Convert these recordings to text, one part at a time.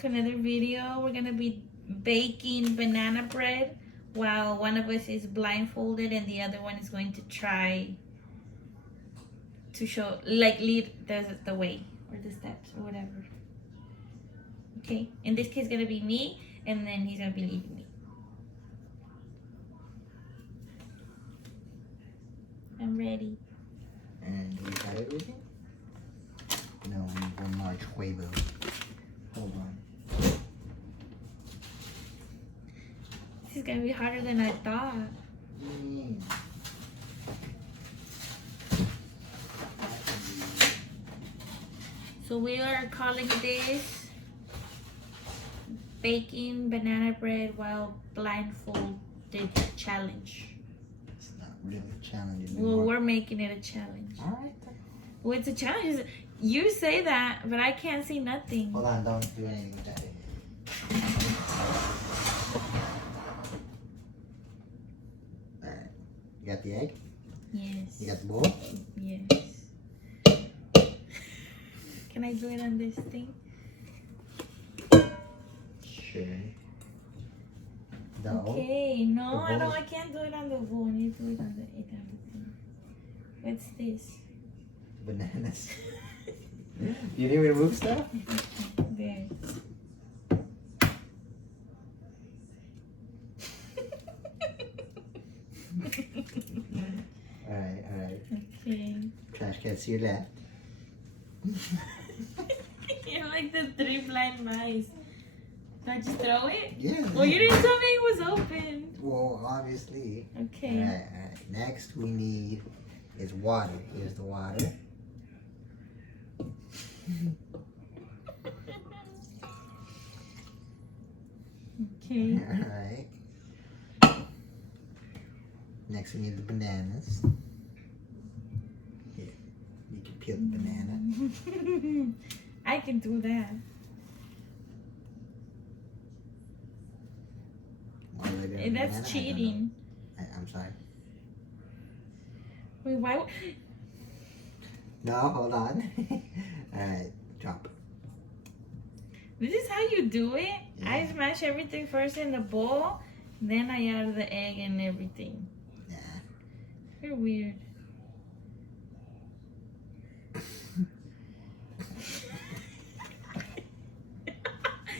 to another video. We're gonna be baking banana bread while one of us is blindfolded and the other one is going to try to show, like, lead the way or the steps or whatever. Okay, in this case, gonna be me, and then he's gonna be leading me. I'm ready. And we got everything? No, we need one large huevo. Hold on. This is gonna be harder than I thought. So we are calling this baking banana bread while blindfolded challenge. It's not really a challenge anymore. Well, we're making it a challenge. Alright then. Well, it's a challenge. You say that, but I can't see nothing. Hold on, don't do anything with that. Alright. You got the egg? Yes. You got the bowl? Yes. Can I do it on this thing? Sure. No. Okay, no, The bowl. I can't do it on the bowl. I need to do it on the thing. What's this? Bananas. You didn't remove stuff? There. Alright. Okay. Trash can to your left. You're like the three blind mice. Do I just throw it? Yeah. Well, you didn't tell me it was open. Well, obviously. Okay. Alright. Next we need is water. Here's the water. Okay. Alright. Next we need the bananas. Here, you can peel the banana. I can do that. That's cheating. I'm sorry. Wait, why? No, hold on. Alright, drop. This is how you do it? Yeah. I smash everything first in the bowl, then I add the egg and everything. Yeah. You're weird.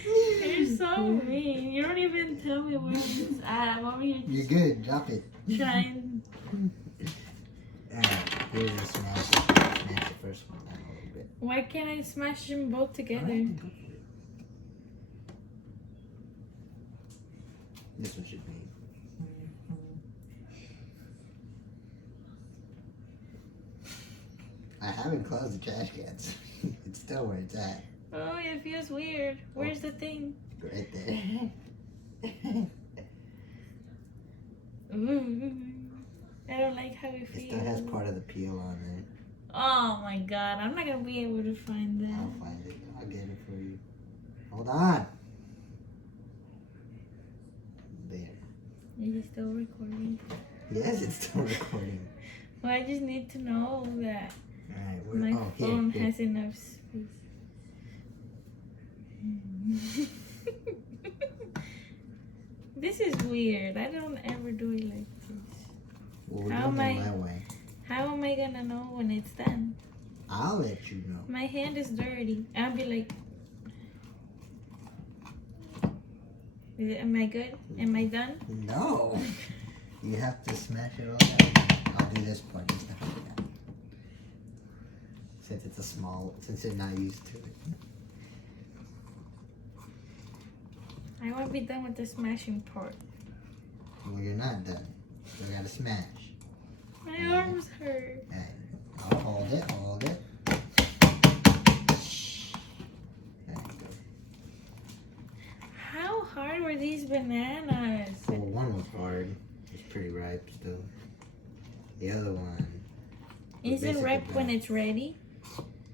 You're so mean. You don't even tell me where this is at. I'm over here You're good, drop it. trying. Alright, here's the smash. Smash the first one down a little bit. Why can't I smash them both together? Alright, go for it. This one should be. I haven't closed the trash cans. It's still where it's at. Oh, it feels weird. Where's the thing? Right there. Ooh, I don't like how it It feels. still has part of the peel on there. Oh my god, I'm not gonna be able to find that. I'll find it. I'll get it for you. Hold on. There. Is it still recording? Yes, it's still recording. Well, I just need to know that Alright, my phone here. has enough space. This is weird. I don't ever do it like this. Well, we're How doing am it I- my way. How am I gonna know when it's done? I'll let you know. My hand is dirty. I'll be like, am I good? Am I done? No. You have to smash it all down. I'll do this part just to help you out. Since it's a small, since you're not used to it. I won't be done with the smashing part. Well, you're not done. You gotta smash. My arms hurt. Alright, I'll hold it, hold it. There you go. How hard were these bananas? Well, one was hard. It's pretty ripe still. The other one. Is it basically ripe when brown. it's ready?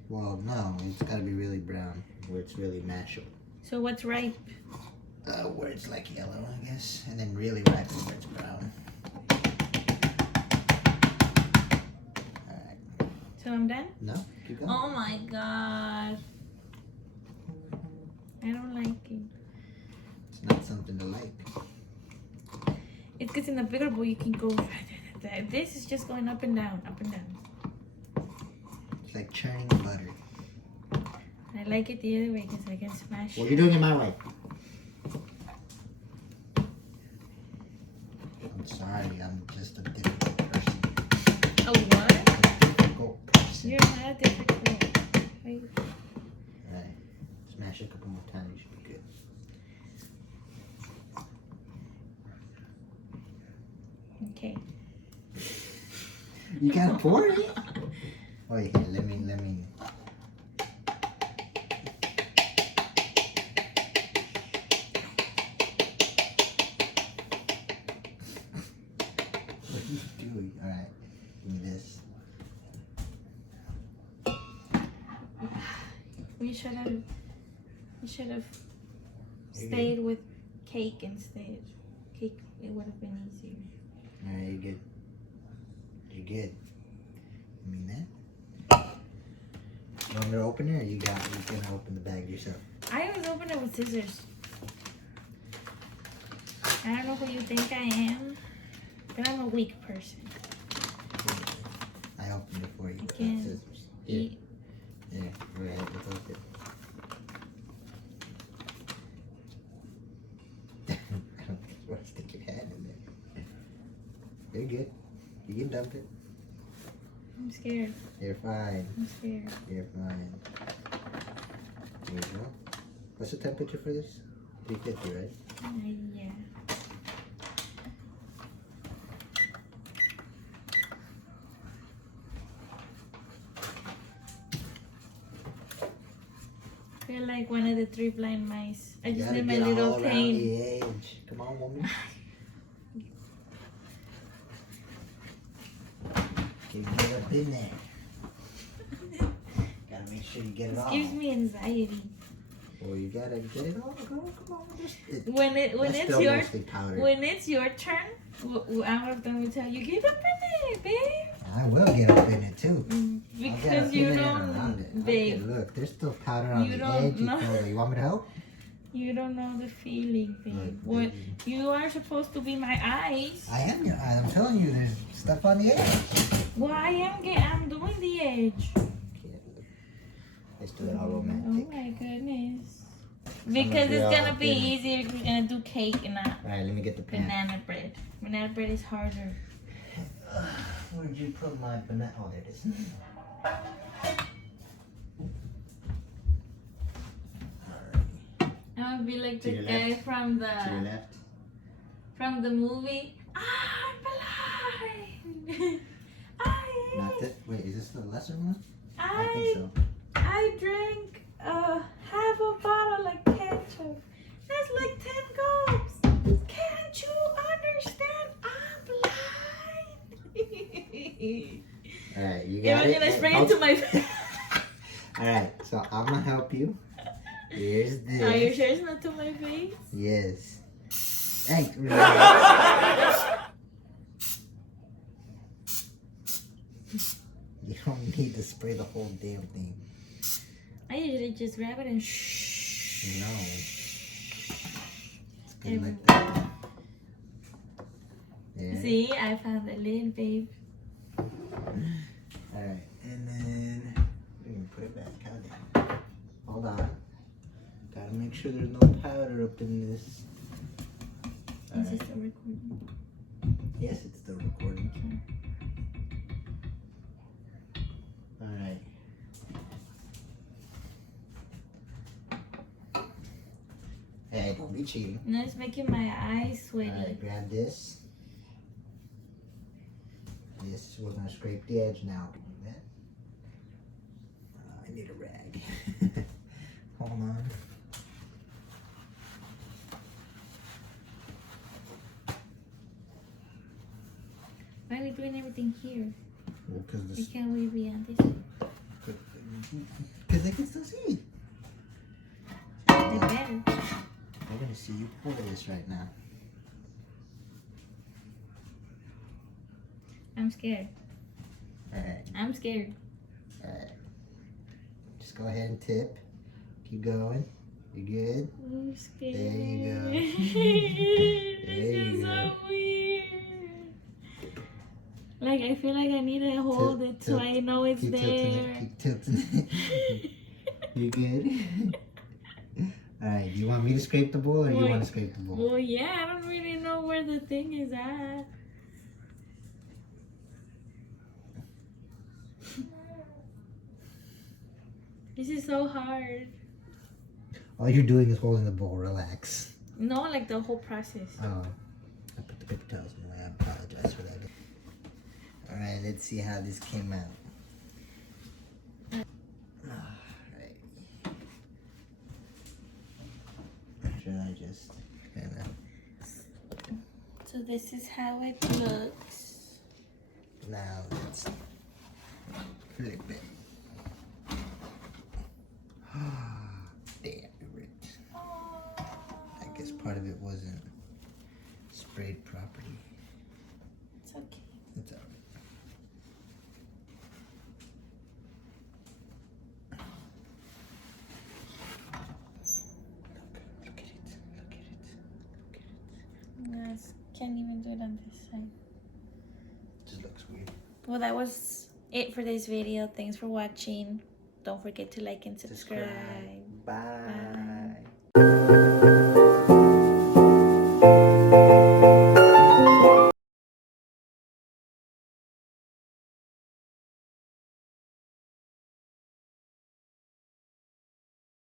Well, no, it's gotta be really brown, where it's really mashable. So what's ripe? Where it's like yellow, I guess, and then really ripe where it's brown. Alright. So I'm done? No, keep going. Oh my god. I don't like it. It's not something to like. It's because in the bigger bowl you can go. This is just going up and down, up and down. It's like churning butter. I like it the other way because I can smash. Well, you're doing it my way. I'm sorry, I'm just a difficult person. A what? Difficult person. You're not difficult. Wait. Alright. Smash it a couple more times, you should be good. Okay. You gotta pour it? Oh, yeah, let me. What are you doing? Alright, give me this. We should have stayed with cake instead. Cake, it would have been easier. Alright, you're good. You're good. You mean that? You want me to open it, or you gonna open the bag yourself? I always open it with scissors. I don't know who you think I am, but I'm a weak person. I opened it for you. I without can't scissors. eat. Yeah, right. Let's open it. I don't think you want to stick your hand in there. You're good. You can dump it. I'm scared. You're fine. I'm scared. You're fine. There you go. What's the temperature for this? 350, right? Yeah. I feel like one of the three blind mice. I You just gotta need my get little all around cane. the edge. Come on, woman. Can you get up in there? Gotta make sure you get it all. This gives me anxiety. Well, you gotta get it all, girl. Come on. When That's it's still your mostly powder. when it's your turn, I'm gonna tell you get up in it, babe. I will get up in it too. I'll get Because up you in it and around don't, it. babe. Okay, look, there's still powder on You the don't edge. know. You want me to help? You don't know the feeling, babe. Look, What baby. you are supposed to be my eyes. I am your eye. I'm telling you, there's stuff on the edge. Well, I'm doing the edge. Let's do it all Oh romantic. my goodness. Because it's gonna be easier if we're gonna do cake and not Alright, let me get the pan. banana bread. Banana bread is harder. Where'd you put my banana? Oh, there it is. I'm gonna be like To the your guy left. from To your left. the movie. I'm blind. Not this. Wait, is this the lesser one? I I think so. I drank half a bottle of ketchup. That's like 10 gulps. Can't you understand? I'm blind. Alright, you Yeah, got I'm it. gonna spray it to my face. Alright, so I'm gonna help you. Here's this. Are you sure it's not to my face? Yes. Hey, relax. You don't need to spray the whole damn thing. I usually just grab it and shh. No. It's good like that. Yeah. See, I found the lid, babe. Alright, and then we can put it back. Goddamn. Hold on. Gotta make sure there's no powder up in this. Is Alright. this still recording? Yes, it's still recording. Alright. Hey, don't be cheating. No, it's making my eyes sweaty. Alright, grab this. This, we're gonna scrape the edge now. Can you do that? I need a rag. Hold on. Why are we doing everything here? Well, Why because can't we be on this? they can still see it. They better. We're gonna see you pour this right now. I'm scared. Alright, I'm scared. alright. Just go ahead and tip. Keep going. You good? I'm scared. There you go. This is so weird. Like, I feel like I need to hold it so I know it's keep there. Keep tilting it. You good? Alright, do you want me to scrape the bowl or you want to scrape the bowl? Well, yeah, I don't really know where the thing is at. This is so hard. All you're doing is holding the bowl. Relax. No, like the whole process. Oh, I put the paper towels in the way. I apologize for that. Alright, let's see how this came out. Alright. Should I just kind of... So this is how it looks. Now let's flip it. Damn it. I guess part of it wasn't sprayed properly. It's okay. It's alright. Look at it. Look at it. Look at it. Yes, can't even do it on this side. Just looks weird. Well, that was it for this video. Thanks for watching. Don't forget to like and subscribe. Bye. Bye.